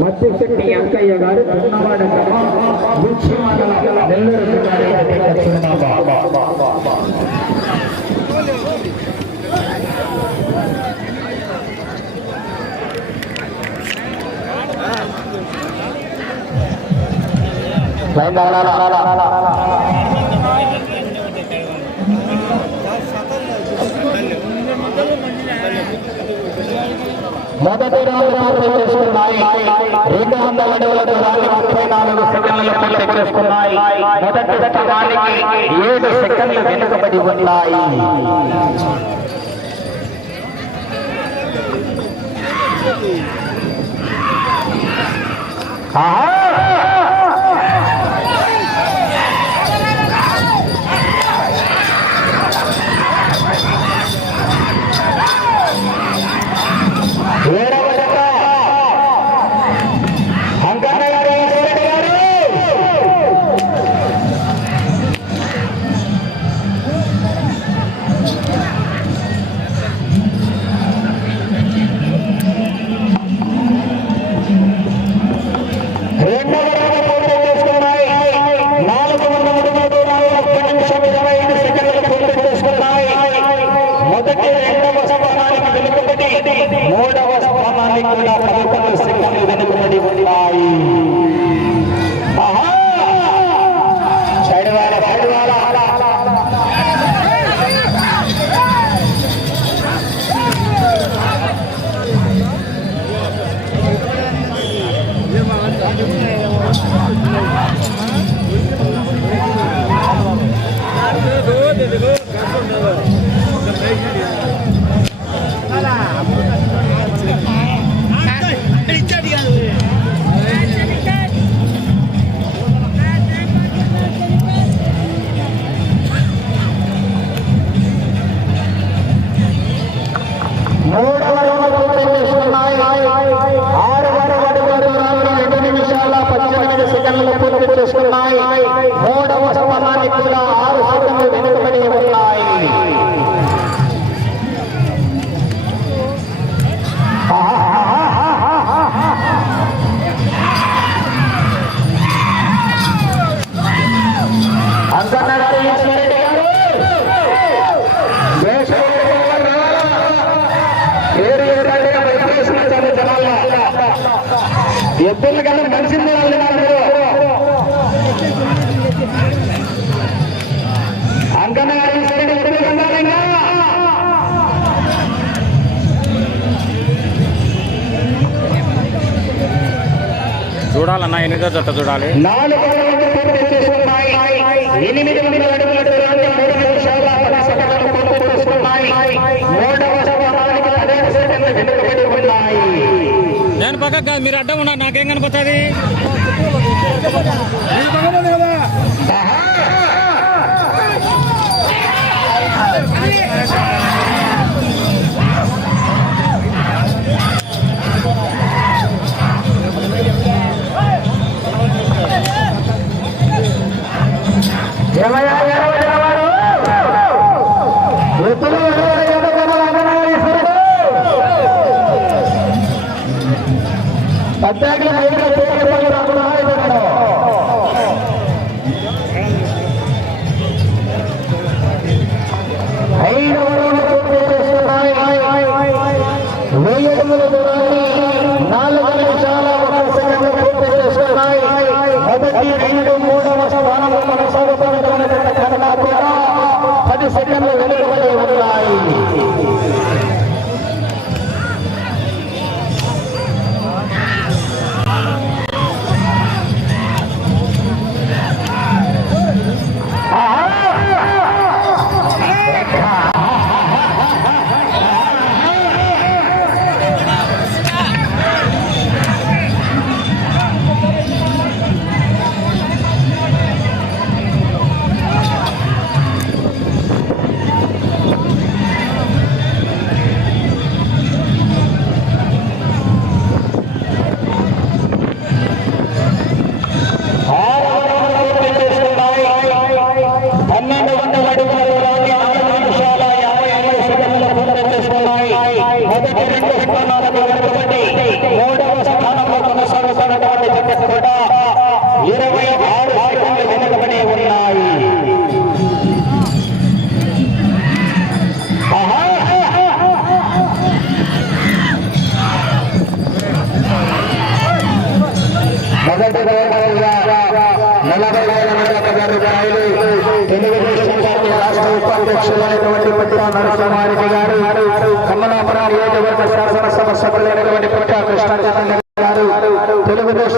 ಮಧ್ಯಶಕ್ತಿ ಅಂಕ ಎಗಾರು ಕರ್ನಾಟಕ ಎಲ್ಲರೂ ಕರ್ನಾಟಕ పద్దెనిమిది పూర్తి వెనుకబడి ఉన్నాయి ఆహా! শেষ করলাম అన్న ఎనిమిదో జత చూడాలి. నేను పక్క కాదు మీరు అడ్డం ఉన్నారు నాకేం కనపడుతుంది?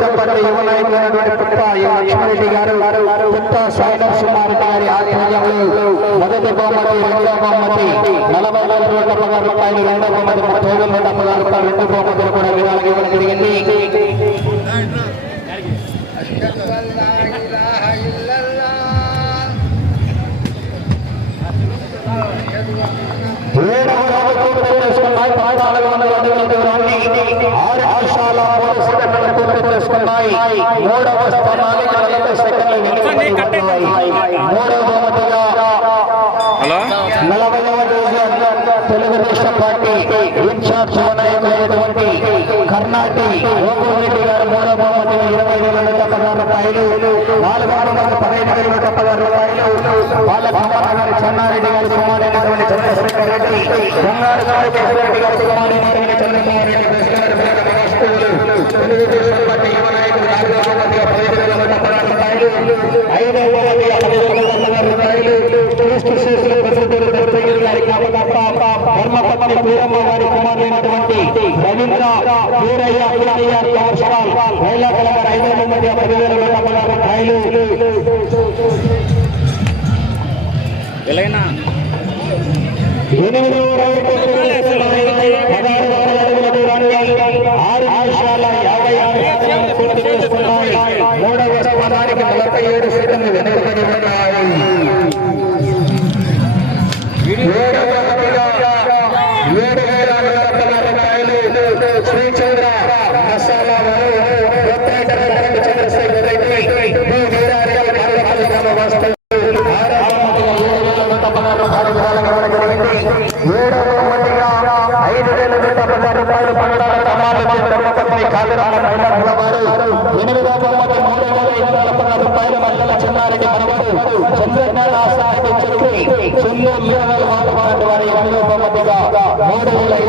తెలుగుదేశం యువ నాయకులైనటువంటి పుట్ట లక్ష్మణరెడ్డి గారు పుట్ట సాయి నరసింహారెడ్డి గారి ఆధ్వర్యంలో మొదటి బహుమతి రెండవ బహుమతి నలభై వేల నూట పదహారు రూపాయలు రెండవ బహుమతి ముప్పై వేల నూట పదహారు రూపాయలు రెండు బహుమతులు కూడా విరాళంగా ఇవ్వడం జరిగింది. చేసుకున్నాయి పద్నాలుగు వందల అడుగుల దూరాన్ని ఆరు నిమిషాల మూడు సెకండ్లు పూర్తి చేసుకున్నాయి మూడవ స్థానానికి నలభై సెకండ్లు మూడవ బహుమతిగా నలభైవ డివిజన్ తెలుగుదేశం పార్టీ ఇన్ఛార్జ్ నాయకులైనటువంటి కర్ణాటి రెడ్డి గారు మూడవ ఇరవై వేల రూపాయలు. నాలుగు వందల పదహైదు వేల తొంభై రూపాయలు వాళ్ళ గారి చెన్నారెడ్డి గారి కుమారైనటువంటి చంద్రశేఖర్ రెడ్డి బంగారు గారి పెద్దరెడ్డి గారి కుమారైనటువంటి చంద్రకుమార్ రెడ్డి ధర్మపత్ని పూరమ్మ గారి కుమారైనటువంటి రవీంద్ర இல்லைண்ணா మూడవ స్థానానికి నలభై ఏడు సెకండ్లు వెనుకబడి ఉన్నాయి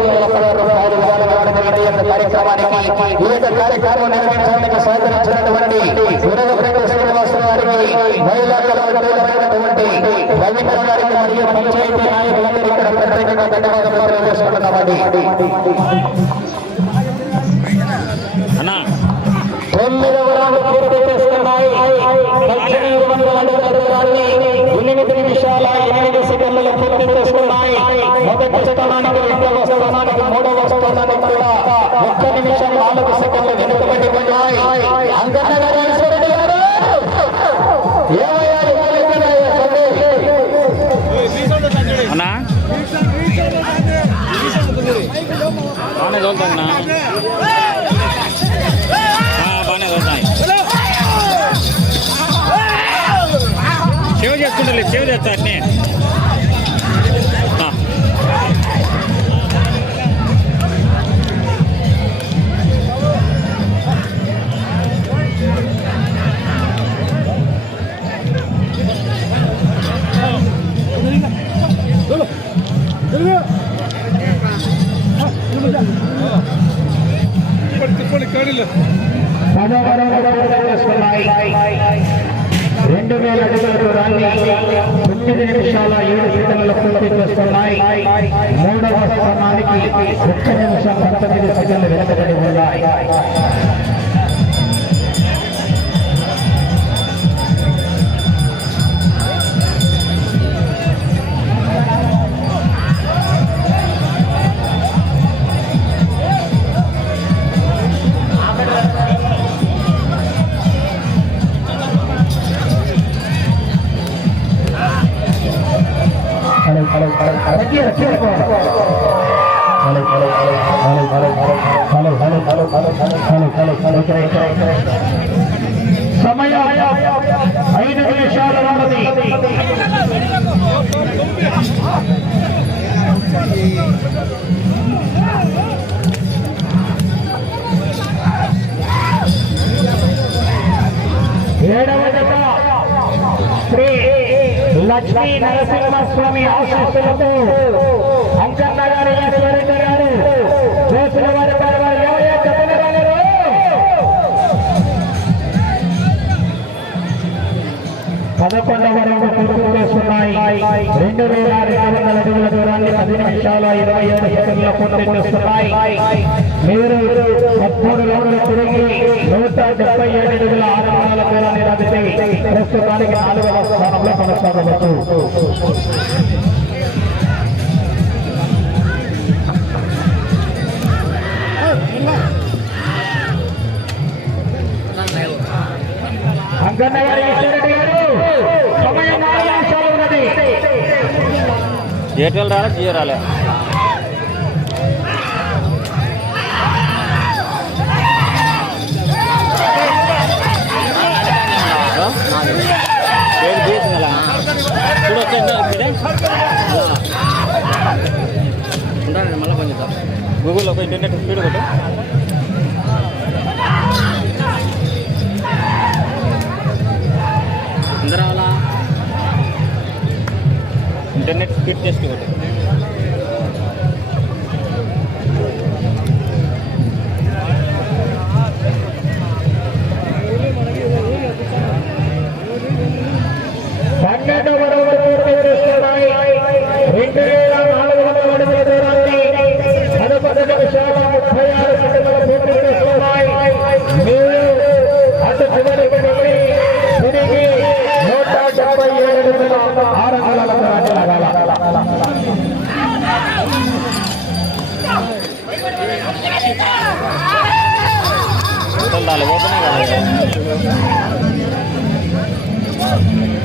జరిగింది. ఈ యొక్క కార్యక్రమం నిర్వహించడానికి సహకరించినటువంటి వినోద శ్రీనివాసరావు గారికి మహిళా కళాకారులైనటువంటి రవీంద్ర గారికి మరియు పంచాయతీ నాయకులందరూ ఇక్కడ ప్రత్యేకంగా ధన్యవాదాలు తెలియజేసుకుంటున్నామండి తొమ్మిదవ రౌండ్ పూర్తి చేసుకున్నాయి ఎనిమిది నిమిషాల స్థానానికి రెండవ స్థానానికి మూడవ స్థానానికి కూడా ఒక్క నిమిషం నాలుగు సెకండ్లు వెనుకబడి ఉన్నాయి అంగన్న గారు అన్నా బాగానే బాగానే చేస్తా అన్నీ తొమ్మిది నిమిషాల ఏడు సెకండ్లు పూర్తి చేస్తున్నాయి. మూడవ స్థానానికి ఒక్క నిమిషం పంతొమ్మిది సెకండ్లు వెనుకబడి ఉన్నాయి. ఏడవ జత శ్రీ లక్ష్మీ నరసింహస్వామి ఆశీస్సులతో అంకన్న గారు గారు చేసిన వారి పదకొండవ వరకు పూర్తి చేస్తున్నాయి రెండు వేల రెండు వందల అడుగుల దూరాన్ని పది నిమిషాల ఇరవై ఏడు సెకండ్ల పూర్తి మీరు పదమూడు లోన్లు తిరిగి నూట డెబ్బై ఏడు అడుగుల ఆరు వందల దూరాన్ని రద్దు ప్రస్తుతానికి నాలుగవ స్థానంలో కొనసాగవచ్చు అంగన్నవారి జేటీఎల్ రాలే జియో రాలే. కాదు పదమూడవ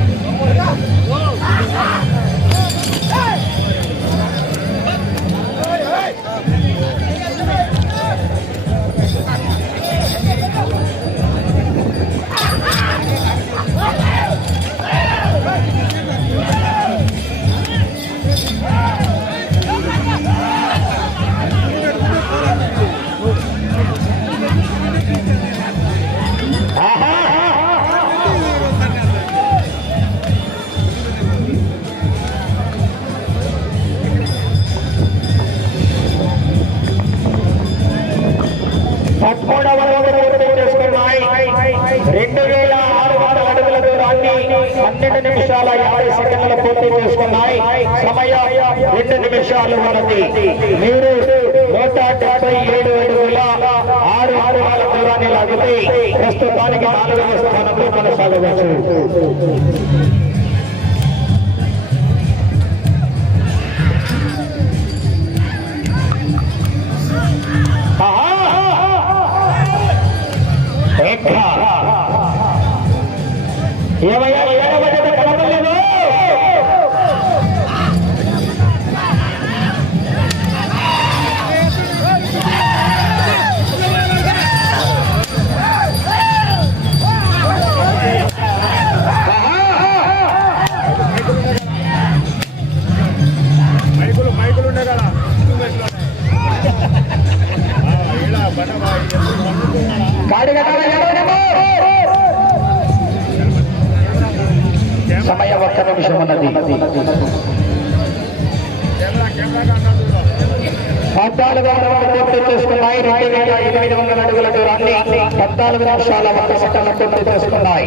పద్నాలుగు నిమిషాల ఒక్క సెకండ్ల పూర్తి చేసుకున్నాయి.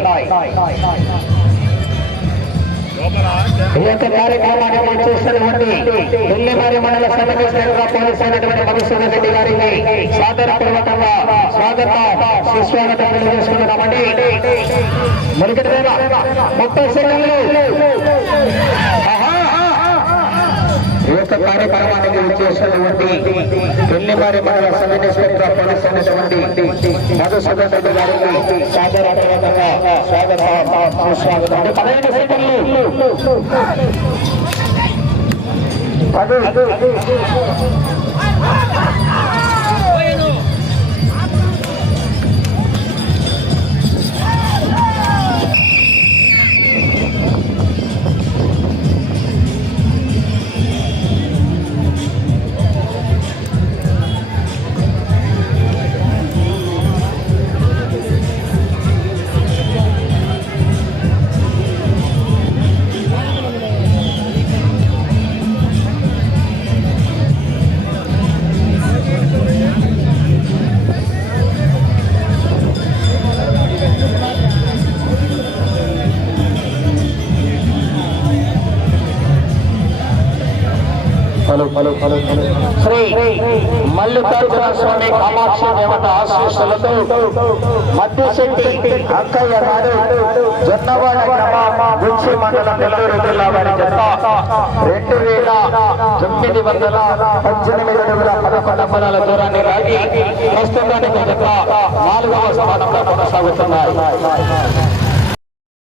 ఈ యొక్క కార్యక్రమాన్ని మనం చూస్తున్నటువంటి ఢిల్లీమారి మండల సమితిగా పోలీసులైనటువంటి మధుసూదన్ రెడ్డి గారికి సాదరపూర్వకంగా స్వాగత. సుస్వాగతం తెలియజేసుకుంటున్నామండి. మురికటి వేళ ముప్పై సెకండ్లు. ఆహా! యొక్క కార్యక్రమానికి చేసినటువంటి ఢిల్లీమారి మండల సబ్ ఇన్స్పెక్టర్ పోలీస్ అయినటువంటి మధుసూదన్ రెడ్డి గారికి సాదరపూర్వకంగా స్వాగతం. సుస్వాగతం అంటే సెకండ్లు. పది. శ్రీ మల్లికార్జున స్వామి కామాక్షి దేవత ఆశీస్సులతో మద్దిశెట్టి అక్కయ్య గారు జొన్నవాడ గ్రామం గుంచి మండలం నెల్లూరు జిల్లా వారి జత రెండు వేల తొమ్మిది వందల పద్దెనిమిది అడుగుల పదకొండు పదాల దూరాన్ని లాగి ప్రస్తుతానికి జత నాలుగవ స్థానంలో కొనసాగుతున్నాయి